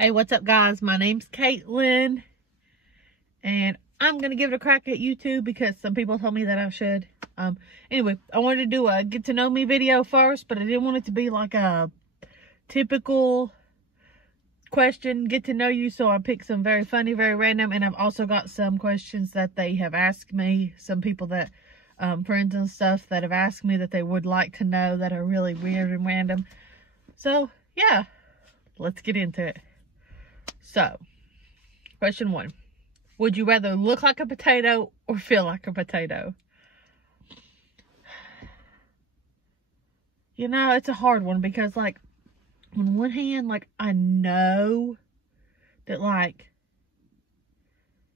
Hey, what's up, guys? My name's Caitlin, and I'm gonna give it a crack at YouTube because some people told me that I should. Anyway, I wanted to do a get to know me video first, but I didn't want it to be like a typical question, get to know you, so I picked some very funny, very random, and I've also got some questions that they have asked me, some people that, friends and stuff that have asked me that they would like to know that are really weird and random. So, yeah, let's get into it. So, question 1. Would you rather look like a potato or feel like a potato? You know, it's a hard one because, like, on one hand, like, I know that, like,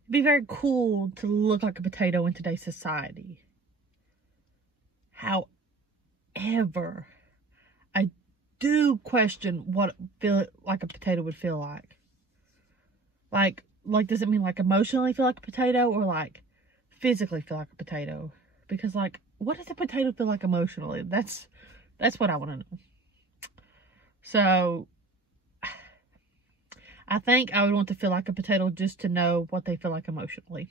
it'd be very cool to look like a potato in today's society. However, I do question what feel like a potato would feel like. Like, does it mean, like, emotionally feel like a potato or, like, physically feel like a potato? Because, like, what does a potato feel like emotionally? That's what I want to know. So, I think I would want to feel like a potato just to know what they feel like emotionally.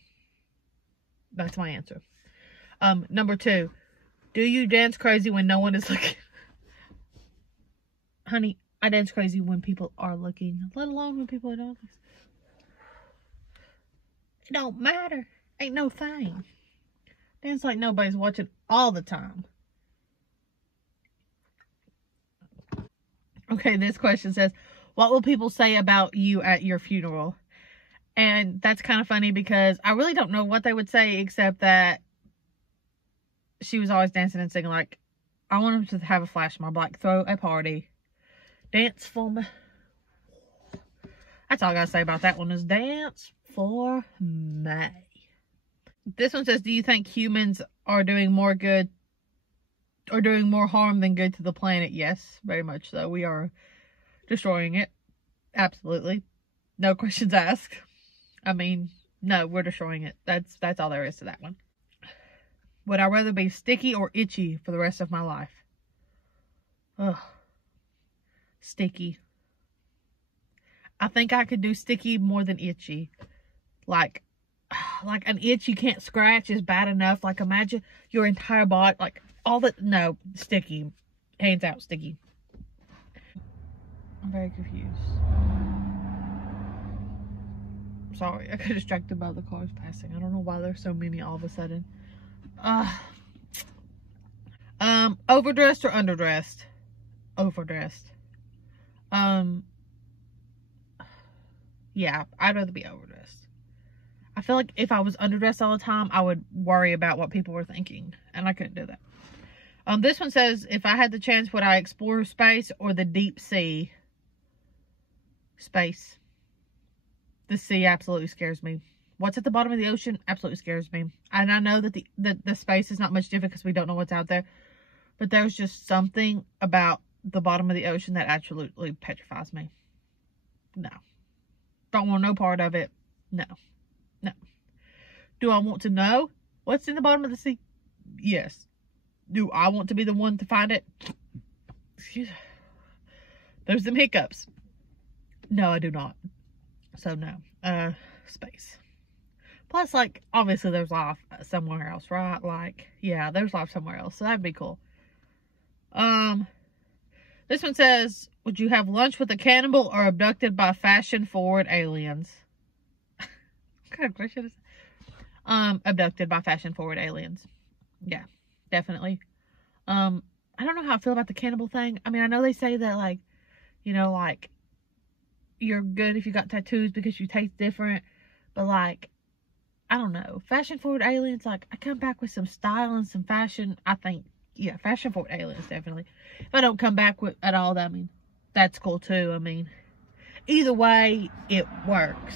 That's my answer. Number 2. Do you dance crazy when no one is looking? Honey, I dance crazy when people are looking, let alone when people are not looking. It don't matter. Ain't no thing. Dance like nobody's watching all the time. Okay, this question says, what will people say about you at your funeral? And that's kind of funny because I really don't know what they would say except that she was always dancing and singing. Like, I want them to have a flash mob, like throw a party. Dance for me. That's all I gotta say about that one is dance for me. This one says, do you think humans are doing more good or doing more harm than good to the planet? Yes, very much so. We are destroying it. Absolutely. No questions asked. I mean, no, we're destroying it. That's all there is to that one. Would I rather be sticky or itchy for the rest of my life? Ugh. Sticky. I think I could do sticky more than itchy. Like an itch you can't scratch is bad enough. Like, imagine your entire body, like all the, no, sticky. Hands out, sticky. I'm very confused. Sorry, I got distracted by the cars passing. I don't know why there's so many all of a sudden. Overdressed or underdressed? Overdressed. Yeah, I'd rather be overdressed. I feel like if I was underdressed all the time, I would worry about what people were thinking, and I couldn't do that. This one says, if I had the chance, would I explore space or the deep sea? Space. The sea absolutely scares me. What's at the bottom of the ocean absolutely scares me. And I know that the space is not much different because we don't know what's out there. But there's just something about the bottom of the ocean that absolutely petrifies me. No. Don't want no part of it. No. No. Do I want to know what's in the bottom of the sea? Yes. Do I want to be the one to find it? Excuse me. There's some hiccups. No, I do not. So, no. Space. Plus, like, obviously there's life somewhere else, right? Like, yeah, there's life somewhere else. So, that'd be cool. This one says, would you have lunch with a cannibal or abducted by fashion-forward aliens? What kind of question is that? Abducted by fashion-forward aliens. Yeah, definitely. I don't know how I feel about the cannibal thing. I mean, I know they say that, like, you know, like, you're good if you got tattoos because you taste different. But, like, I don't know. Fashion-forward aliens, like, I come back with some style and some fashion. I think, yeah, fashion-forward aliens, definitely. If I don't come back with at all, I mean, that's cool, too. I mean, either way, it works.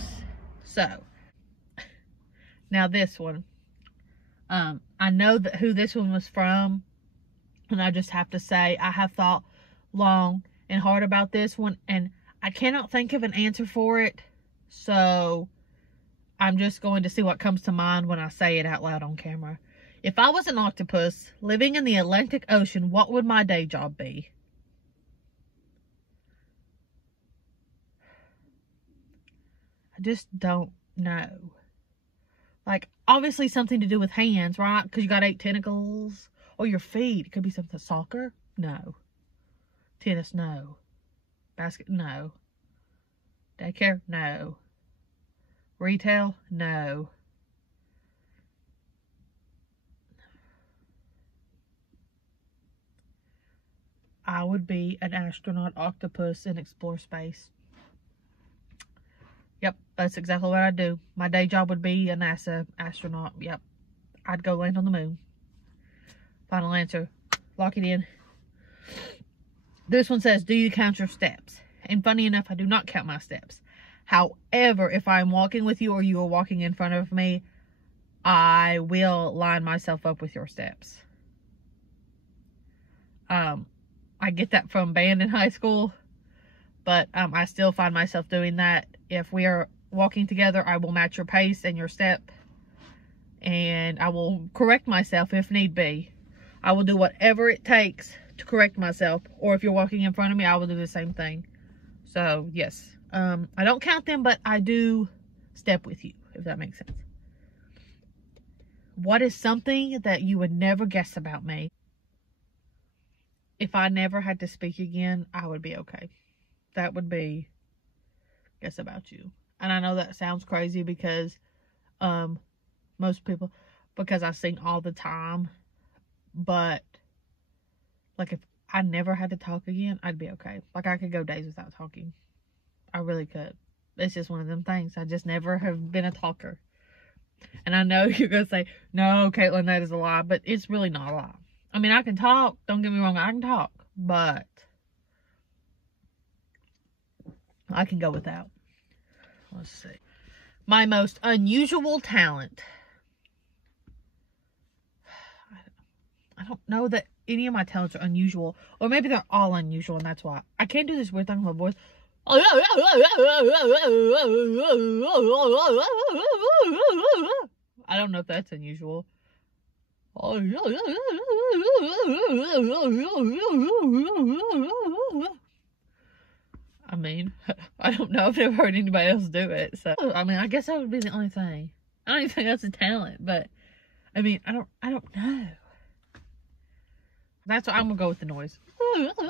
So, now this one. I know that who this one was from. And I just have to say, I have thought long and hard about this one. And I cannot think of an answer for it. So, I'm just going to see what comes to mind when I say it out loud on camera. If I was an octopus living in the Atlantic Ocean, what would my day job be? I just don't know. Like, obviously something to do with hands, right? Because you got 8 tentacles. Or your feet. It could be something. Soccer? No. Tennis? No. Basket? No. Daycare? No. Retail? No. I would be an astronaut octopus and explore space. Yep, that's exactly what I'd do. My day job would be a NASA astronaut. Yep. I'd go land on the moon. Final answer. Lock it in. This one says, do you count your steps? And funny enough, I do not count my steps. However, if I'm walking with you or you are walking in front of me, I will line myself up with your steps. I get that from band in high school, but I still find myself doing that. If we are walking together, I will match your pace and your step, and I will correct myself if need be. I will do whatever it takes to correct myself, or if you're walking in front of me, I will do the same thing. So, yes. I don't count them, but I do step with you, if that makes sense. What is something that you would never guess about me? If I never had to speak again, I would be okay. That would be guess about you. And I know that sounds crazy because most people, because I sing all the time, but like if I never had to talk again, I'd be okay. Like I could go days without talking. I really could. It's just one of them things. I just never have been a talker. And I know you're going to say, no, Caitlin, that is a lie, but it's really not a lie. I mean, I can talk. Don't get me wrong. I can talk, but I can go without. Let's see. My most unusual talent. I don't know that any of my talents are unusual, or maybe they're all unusual, and that's why I can't do this weird thing with my voice. I don't know if that's unusual. I mean, I don't know. I've never heard anybody else do it. So, I mean, I guess that would be the only thing. I don't even think that's a talent, but I mean, I don't know. That's what I'm gonna go with the noise.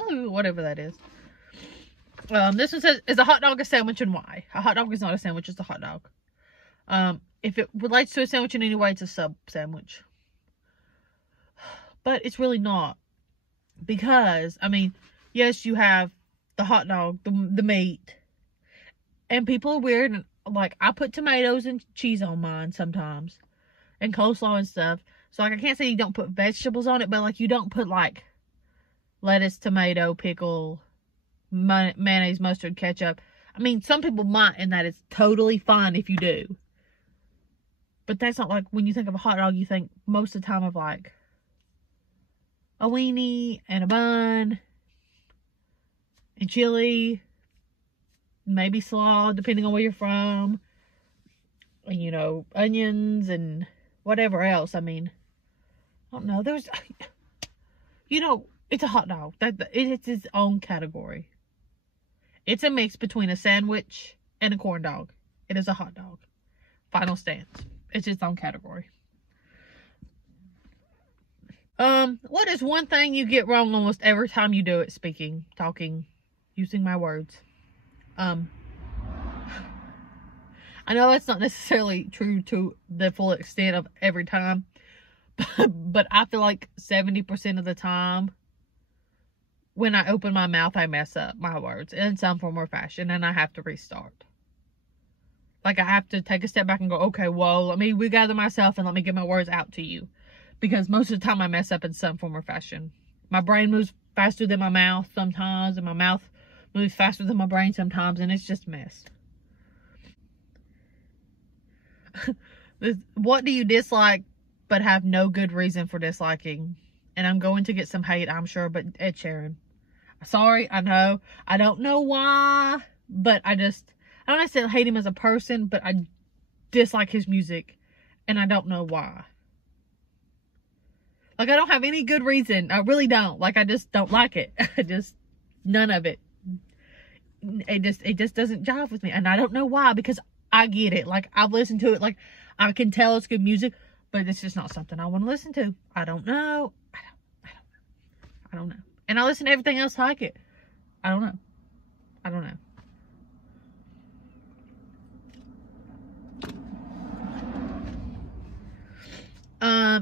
Whatever that is. This one says, is a hot dog a sandwich and why? A hot dog is not a sandwich, it's a hot dog. If it relates to a sandwich in any way, it's a sub sandwich. But it's really not. Because, I mean, yes, you have the hot dog, the meat. And people are weird. And, like, I put tomatoes and cheese on mine sometimes. And coleslaw and stuff. So, like, I can't say you don't put vegetables on it. But, like, you don't put, like, lettuce, tomato, pickle, mayonnaise, mustard, ketchup. I mean, some people might. And that is totally fine if you do. But that's not, like, when you think of a hot dog, you think most of the time of, like, a weenie and a bun and chili, maybe slaw, depending on where you're from, and, you know, onions and whatever else. I mean, I don't know. There's, you know, it's a hot dog. It's its own category. It's a mix between a sandwich and a corn dog. It is a hot dog. Final stance. It's its own category. What is one thing you get wrong almost every time you do it? Speaking, talking, using my words. I know that's not necessarily true to the full extent of every time, but I feel like 70% of the time when I open my mouth, I mess up my words in some form or fashion, and I have to restart. Like, I have to take a step back and go, okay, whoa, let me regather myself and let me get my words out to you. Because most of the time I mess up in some form or fashion. My brain moves faster than my mouth sometimes, and my mouth moves faster than my brain sometimes, and it's just a mess. What do you dislike but have no good reason for disliking? And I'm going to get some hate, I'm sure, but Ed Sheeran. Sorry, I know. I don't know why, but I don't necessarily hate him as a person, but I dislike his music, and I don't know why. Like, I don't have any good reason. I really don't. Like, I just don't like it. None of it. It just doesn't jive with me. And I don't know why, because I get it. Like, I've listened to it. Like, I can tell it's good music, but it's just not something I want to listen to. I don't know. I don't know. And I listen to everything else like it. I don't know. I don't know.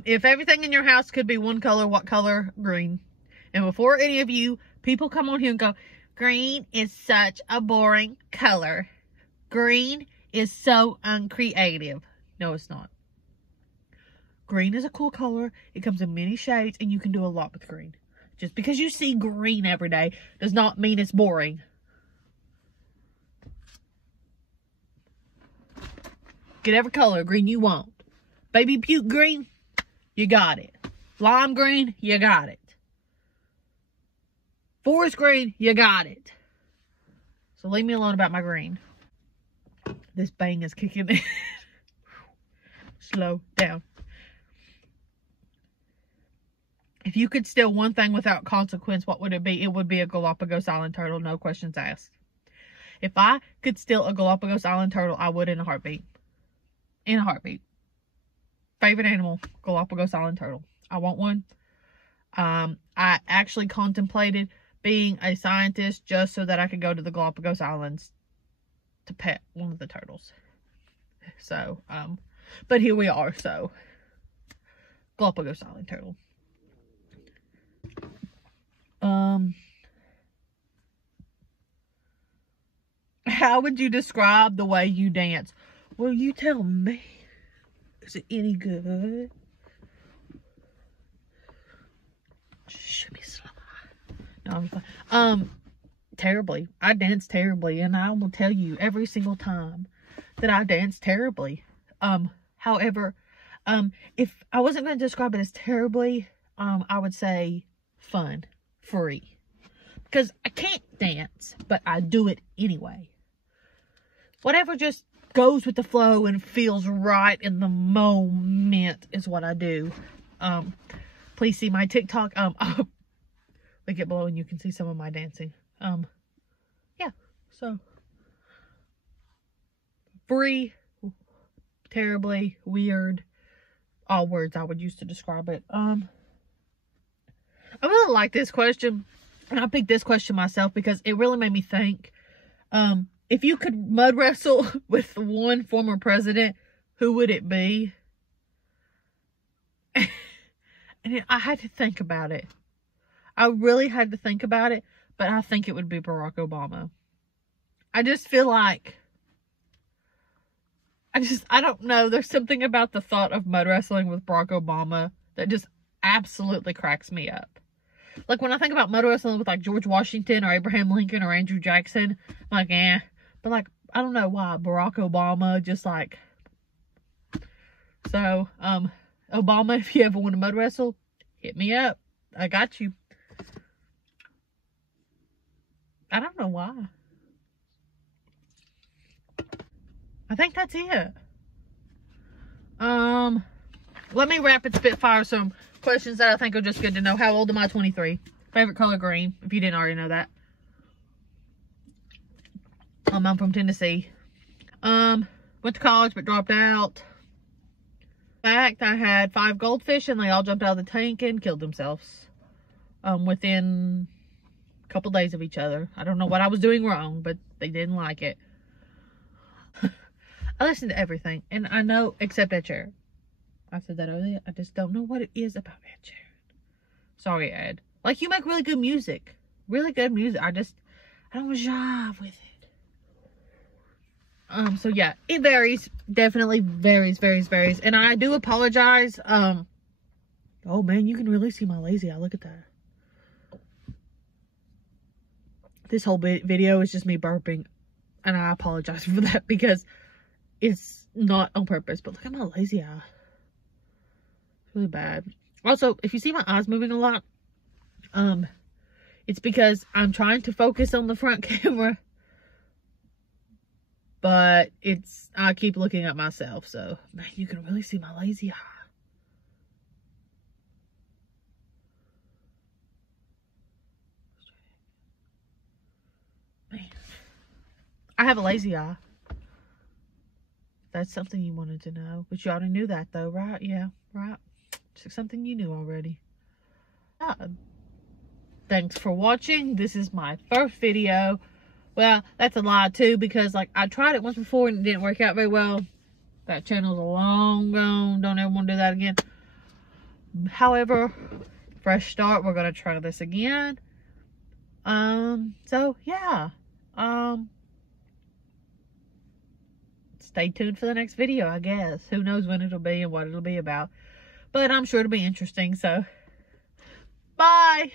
If everything in your house could be one color, what color? Green. And before any of you people come on here and go, green is such a boring color. Green is so uncreative. No, it's not. Green is a cool color. It comes in many shades, and you can do a lot with green. Just because you see green every day does not mean it's boring. Get every color of green you want. Baby puke green, you got it. Lime green, you got it. Forest green, you got it. So leave me alone about my green. This bang is kicking in. Slow down. If you could steal one thing without consequence, what would it be? It would be a Galapagos Island turtle, no questions asked. If I could steal a Galapagos Island turtle, I would in a heartbeat. In a heartbeat. Favorite animal, Galapagos Island turtle. I want one. I actually contemplated being a scientist just so that I could go to the Galapagos Islands to pet one of the turtles. So, but here we are, so. Galapagos Island turtle. How would you describe the way you dance? Well, you tell me. Is it any good? Should be slow. No, I'm fine. Terribly. I dance terribly, and I will tell you every single time that I dance terribly. However, if I wasn't going to describe it as terribly, I would say fun, free. Because I can't dance, but I do it anyway. Whatever just goes with the flow and feels right in the moment is what I do. Please see my TikTok. Link it below and you can see some of my dancing. Yeah, so free, terribly, weird, all words I would use to describe it. I really like this question, and I picked this question myself because it really made me think. If you could mud wrestle with one former president, who would it be? And I had to think about it. I really had to think about it, but I think it would be Barack Obama. I just feel like, I don't know. There's something about the thought of mud wrestling with Barack Obama that just absolutely cracks me up. Like, when I think about mud wrestling with, like, George Washington or Abraham Lincoln or Andrew Jackson, I'm like, eh. But, like, I don't know why. Barack Obama, just, like... So, Obama, if you ever want to mud wrestle, hit me up. I got you. I don't know why. I think that's it. Let me rapid spitfire some questions that I think are just good to know. How old am I? 23. Favorite color, green, if you didn't already know that. I'm from Tennessee. Went to college but dropped out. In fact, I had 5 goldfish and they all jumped out of the tank and killed themselves. Within a couple days of each other. I don't know what I was doing wrong, but they didn't like it. I listen to everything, and I know, except Ed Sheeran. I said that earlier. I just don't know what it is about Ed Sheeran. Sorry, Ed. Like, you make really good music. Really good music. I don't jive with it. So yeah, it varies. Definitely varies. And I do apologize. Oh man, you can really see my lazy eye. Look at that. This whole video is just me burping. And I apologize for that because it's not on purpose. But look at my lazy eye. It's really bad. Also, if you see my eyes moving a lot, it's because I'm trying to focus on the front camera. But I keep looking at myself. So, man, you can really see my lazy eye. Man, I have a lazy eye. That's something you wanted to know. But you already knew that though, right? Yeah, right. Just something you knew already. Thanks for watching. This is my first video. Well, that's a lie too, because like I tried it once before and it didn't work out very well. That channel's long gone. Don't ever want to do that again. However, fresh start. We're gonna try this again. So yeah. Stay tuned for the next video, I guess. Who knows when it'll be and what it'll be about. But I'm sure it'll be interesting, so bye.